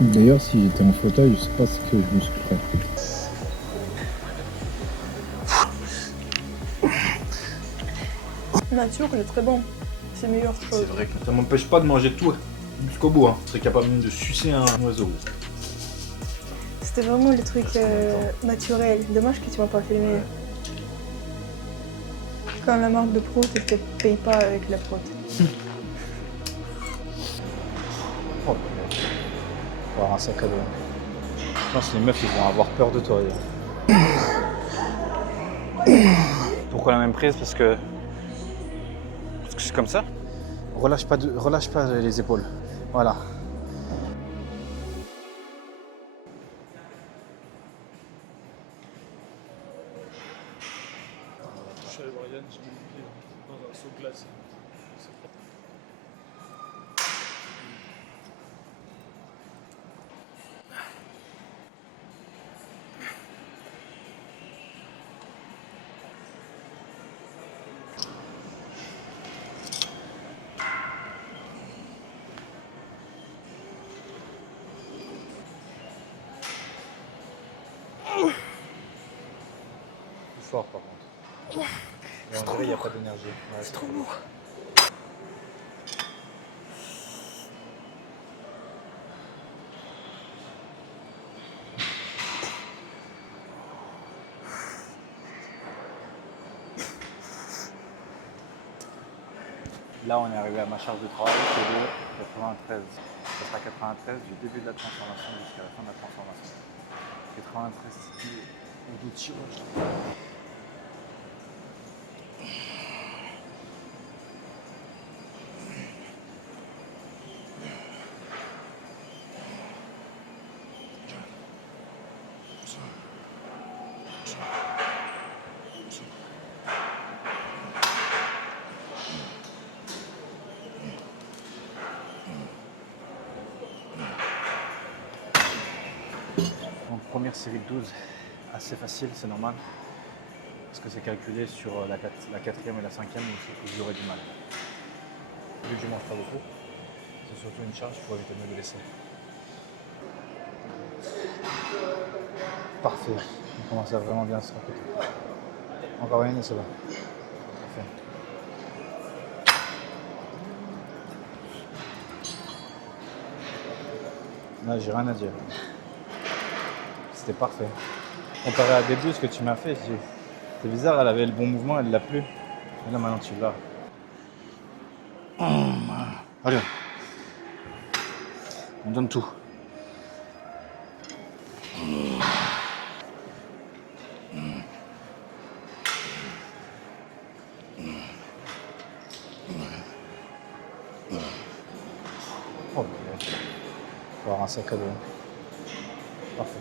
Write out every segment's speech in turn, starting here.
D'ailleurs, si j'étais en fauteuil, je sais pas ce que je musclerais. Nature, il est très bon. C'est meilleur C'est chose. vrai que ça m'empêche pas de manger tout jusqu'au bout. Je serais capable même de sucer un oiseau. C'était vraiment le truc naturel. Dommage que tu m'as pas filmé. Quand la marque de Prout, elle te paye pas avec la Prout. Oh, faut avoir un sac à dos. Je pense que les meufs ils vont avoir peur de toi. Pourquoi la même prise? Parce que c'est comme ça. Relâche pas les épaules. Voilà. Je suis allé voir Yann, j'ai mis les pieds dans un seau glacé. Plus fort par contre. Et en vrai, il n'y a pas d'énergie. Ouais, C'est trop lourd. Là, on est arrivé à ma charge de travail, c'est de 93. Ça sera 93 du début de la transformation jusqu'à la fin de la transformation. 93, c'est au dos de tirage. Donc première série de 12, assez facile, c'est normal. Parce que c'est calculé sur la quatrième et la cinquième, donc c'est que j'aurai du mal. Vu que je mange pas beaucoup, c'est surtout une charge pour éviter de me blesser. Parfait, on commence à vraiment bien se répéter. Encore une et c'est bon. Parfait. Là, j'ai rien à dire. C'était parfait. Comparé à début, ce que tu m'as fait, c'est bizarre, elle avait le bon mouvement, elle l'a plus. Et là, maintenant, tu l'as. Allez, on donne tout. Oh, faut avoir un sac à dos. Parfait.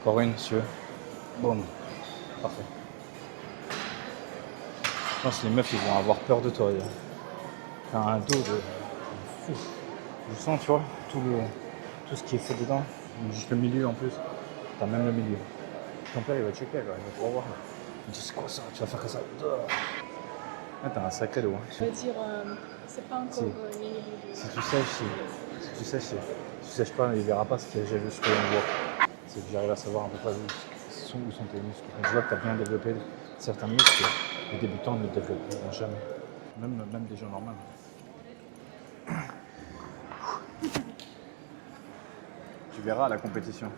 Encore une, si tu veux. Boum. Parfait. Je pense que les meufs, ils vont avoir peur de toi. T'as un dos de fou. Je sens, tu vois, tout ce qui est fait dedans. Juste le milieu en plus. T'as même le milieu. Ton père, il va checker, quoi. Il va pouvoir voir. Il dit, c'est quoi ça? Tu vas faire que ça. Ah, t'as un sac à dos. Hein. Je veux dire, c'est pas encore Si tu sèches, si tu sèches, si tu sèches pas, il verra pas ce que j'ai vu, ce que l'on voit. C'est que j'arrive à savoir un peu pas où sont tes muscles. Quand tu vois que tu as bien développé certains muscles, les débutants ne développeront jamais. Même des gens normaux. Tu verras à la compétition.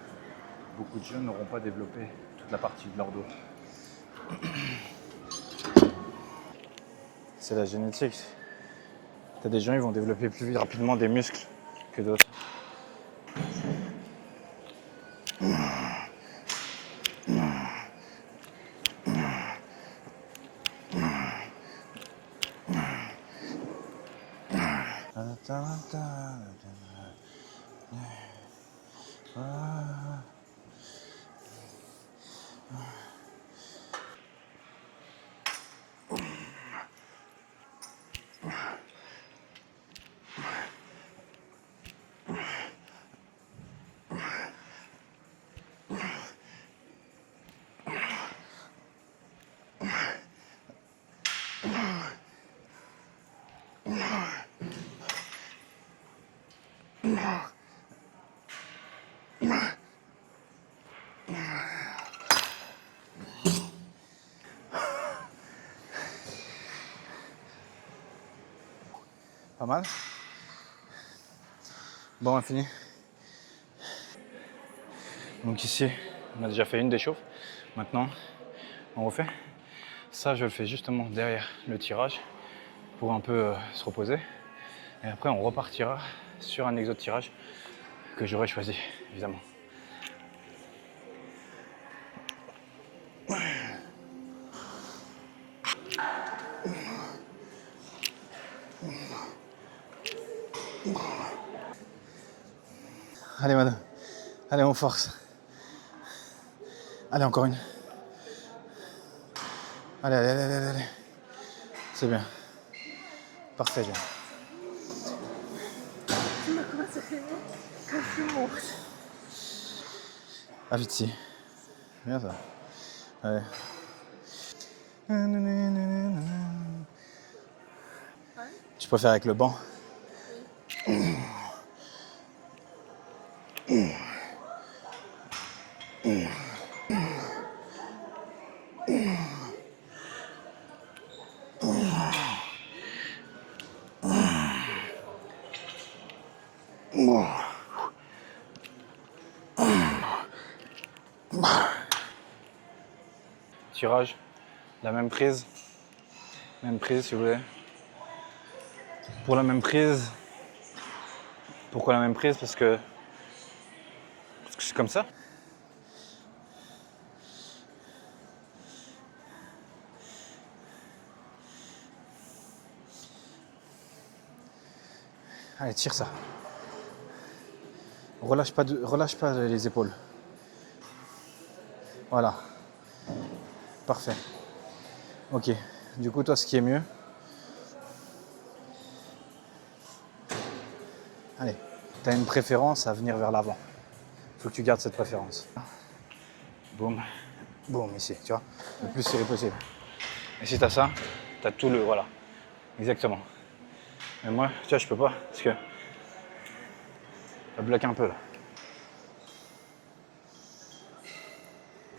Beaucoup de jeunes n'auront pas développé toute la partie de leur dos. C'est la génétique. T'as des gens, ils vont développer plus rapidement des muscles que d'autres. Pas mal. Bon, on fini. Donc ici, on a déjà fait une déchauffe. Maintenant, on refait. Ça, je le fais justement derrière le tirage pour un peu se reposer. Et après, on repartira sur un exo de tirage que j'aurais choisi, évidemment. Allez, madame. Allez, on force. Allez, encore une. Allez, allez, allez, allez, allez. C'est bien. Parfait, Jeanne. Tu m'as commencé à filmer quand je suis morte. Ah, vite, si. Bien ça. Allez. Tu préfères avec le banc? Tirage, la même prise si vous voulez. Pour la même prise, pourquoi la même prise? Parce que c'est comme ça. Allez, tire ça. Relâche pas les épaules. Voilà. Parfait. Ok. Du coup, toi, ce qui est mieux. Allez. Tu as une préférence à venir vers l'avant. Il faut que tu gardes cette préférence. Boum. Boum, ici, tu vois. Le plus serré possible. Et si tu as ça, tu as tout le... Voilà. Exactement. Mais moi, tu vois, je peux pas. Parce que... ça bloque un peu, là.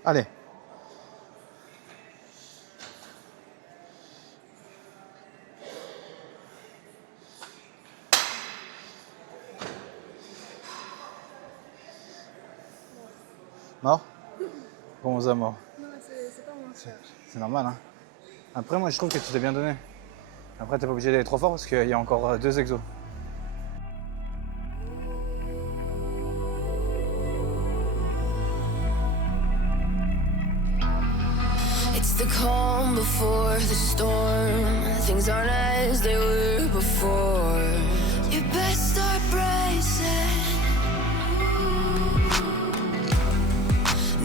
Allez. Mort? Comment ça, mort? Non, c'est pas mon cher. C'est normal, hein. Après, moi, je trouve que tu t'es bien donné. Après, t'es pas obligé d'aller trop fort parce qu'il y a encore 2 exos. It's the calm before the storm. Things aren't as they were before. You best start bracing.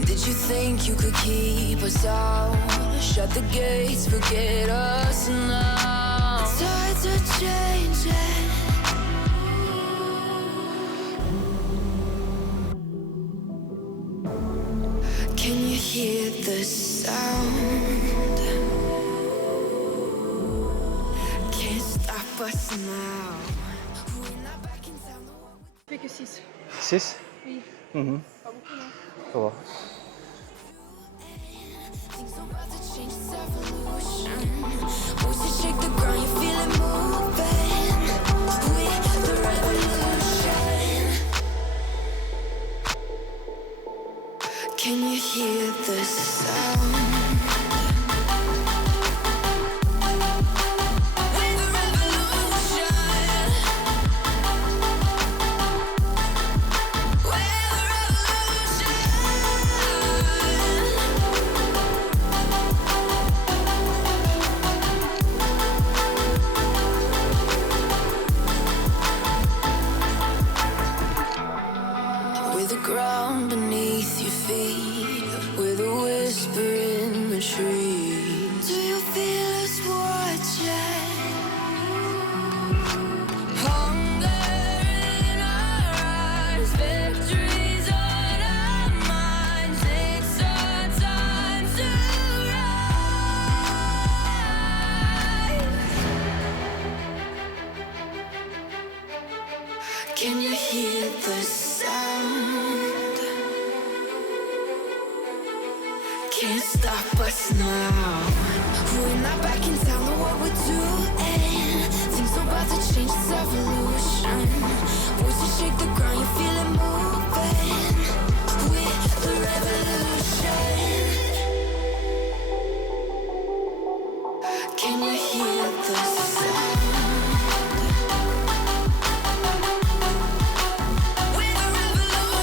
Did you think you could keep us out? Shut the gates, forget us now. The tides are changing. Can you hear the sound? Can't stop us now. We're not back in town. Je fais que 6. 6? Oui. Mhm. Pas beaucoup, non? Ça va. Things are about to change, it's evolution. Voices shake the ground, you feel it moving. With the revolution. Can you hear the sound? With the revolution. With the revolution. With the ground beneath your feet, with a whisper in the trees. Do you feel us watching? Hunger in our eyes, victories on our minds. It's our time to rise. Can you hear the sound? Can't stop us now. We're not back in town, know what we're doing. Things are about to change, it's evolution. Voices shake the ground, you feel it moving. With the revolution. Can you hear the sound? With the revolution.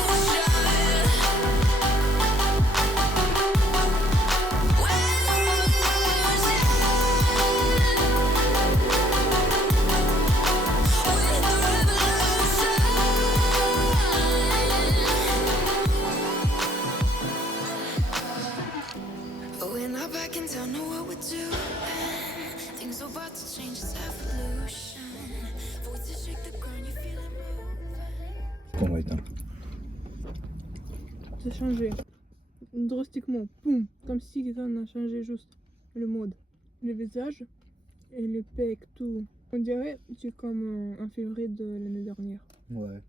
We're not backing down, know what we're doing. Things are about to change, it's evolution. Voices shake the ground, you feel it moving. Qu'on va éteindre. C'est changé. Drastiquement. Boum. Comme si on a changé juste le mode. Le visage et le pec, tout. On dirait que c'est comme en février de l'année dernière. Ouais.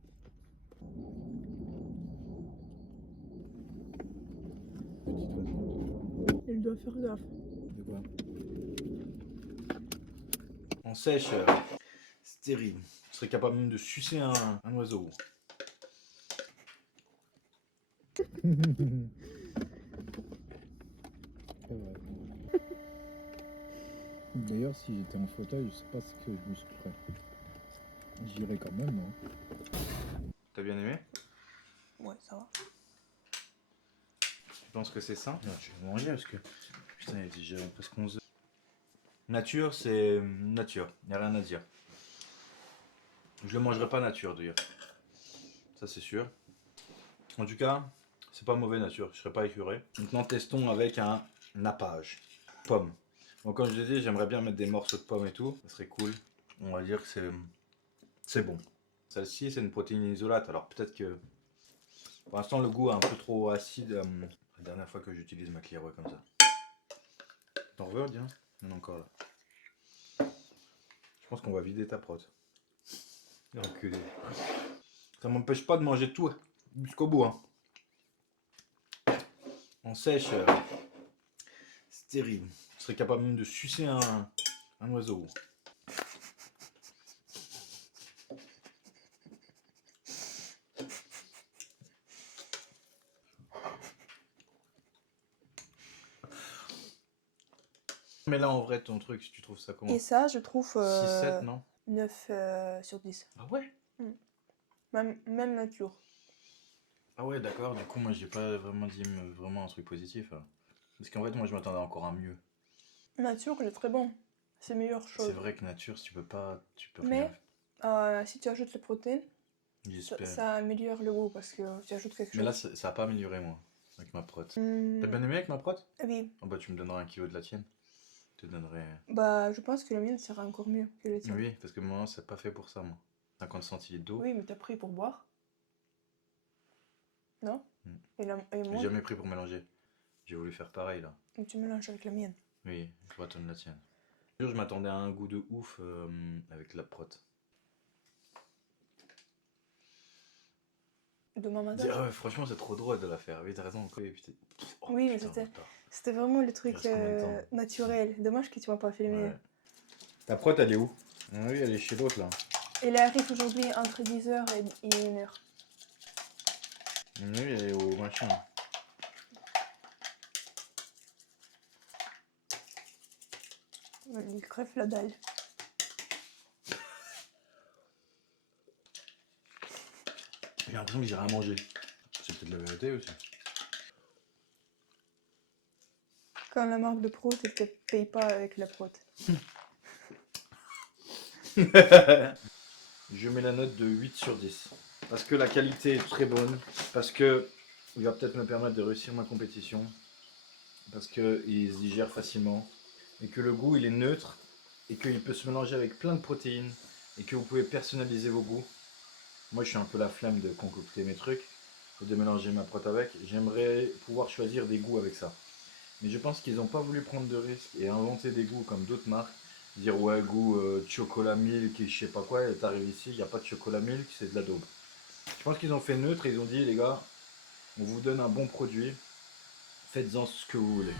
Petite oiseau. Il doit faire gaffe. De quoi? En sèche, c'est terrible. Je serais capable même de sucer un oiseau. C'est vrai. D'ailleurs, si j'étais en fauteuil, je sais pas ce que je musclerais. J'irais quand même, hein. T'as bien aimé? Ouais, ça va. Tu penses que c'est sain? Non, je vais manger parce que. Putain, il est déjà presque 11 heures. Nature, c'est nature. Il n'y a rien à dire. Je le mangerai pas nature d'ailleurs. Ça, c'est sûr. En tout cas, c'est pas mauvais nature. Je serais pas écœuré. Maintenant, testons avec un nappage. Pomme. Bon, comme je l'ai dit, j'aimerais bien mettre des morceaux de pommes et tout. Ça serait cool. On va dire que c'est bon. Celle-ci, c'est une protéine isolate. Alors peut-être que pour l'instant, le goût est un peu trop acide. La dernière fois que j'utilise ma Clearway comme ça. T'en veux, dis? On est encore là. Je pense qu'on va vider ta prot. Enculé. Ça m'empêche pas de manger tout jusqu'au bout. Hein. En sèche, c'est terrible. Je serais capable même de sucer un oiseau. Mais là, en vrai, ton truc, si tu trouves ça comment? Et ça, je trouve 6-7, non? 9 sur 10. Ah ouais? Même nature. Ah ouais, d'accord. Du coup, moi, j'ai pas vraiment dit vraiment un truc positif. Hein. Parce qu'en fait, moi, je m'attendais encore à mieux. Nature, il est très bon. C'est meilleure chose. C'est vrai que nature, si tu peux pas, tu peux Mais rien. si tu ajoutes les protéines, J'espère. ça améliore le goût parce que tu ajoutes quelque chose. Mais là, ça a pas amélioré, moi, avec ma prot. Hmm, T'as bien aimé avec ma prot? oui. Oh bah, tu me donneras 1 kilo de la tienne. Je te donnerai. Bah, je pense que la mienne sera encore mieux que le tien. Oui, parce que moi, c'est pas fait pour ça, moi. 50 centilitres d'eau. Oui, mais t'as pris pour boire. Non? Mm. Et J'ai moi, jamais pris pour mélanger. J'ai voulu faire pareil, là. tu mélanges avec la mienne. Oui, je vais te donner la tienne. Je m'attendais à un goût de ouf avec la prot. Demain matin. Ah ouais, franchement, c'est trop drôle de la faire. Oui, t'as raison. Oui, putain. Oh, Oui, mais putain, c'était vraiment le truc Il reste combien de temps naturel. Dommage que tu m'as pas filmé. ouais. Ta prot, elle est où? Ah oui, elle est chez l'autre, là. Elle arrive aujourd'hui entre 10h et 1h. Oui, elle est au machin. Il crève la dalle. J'ai l'impression que j'ai rien mangé. C'est peut-être la vérité aussi. Quand la marque de prot, elle te paye pas avec la prot. Je mets la note de 8 sur 10. Parce que la qualité est très bonne. Parce que il va peut-être me permettre de réussir ma compétition. Parce qu'il se digère facilement. Et que le goût il est neutre. Et qu'il peut se mélanger avec plein de protéines. Et que vous pouvez personnaliser vos goûts. Moi je suis un peu la flemme de concocter mes trucs. Et de mélanger ma prot avec. J'aimerais pouvoir choisir des goûts avec ça. Mais je pense qu'ils n'ont pas voulu prendre de risques et inventer des goûts comme d'autres marques. Dire ouais goût chocolat milk et je sais pas quoi, et t'arrives ici, il n'y a pas de chocolat milk, c'est de la daube. Je pense qu'ils ont fait neutre et ils ont dit les gars, on vous donne un bon produit, faites-en ce que vous voulez.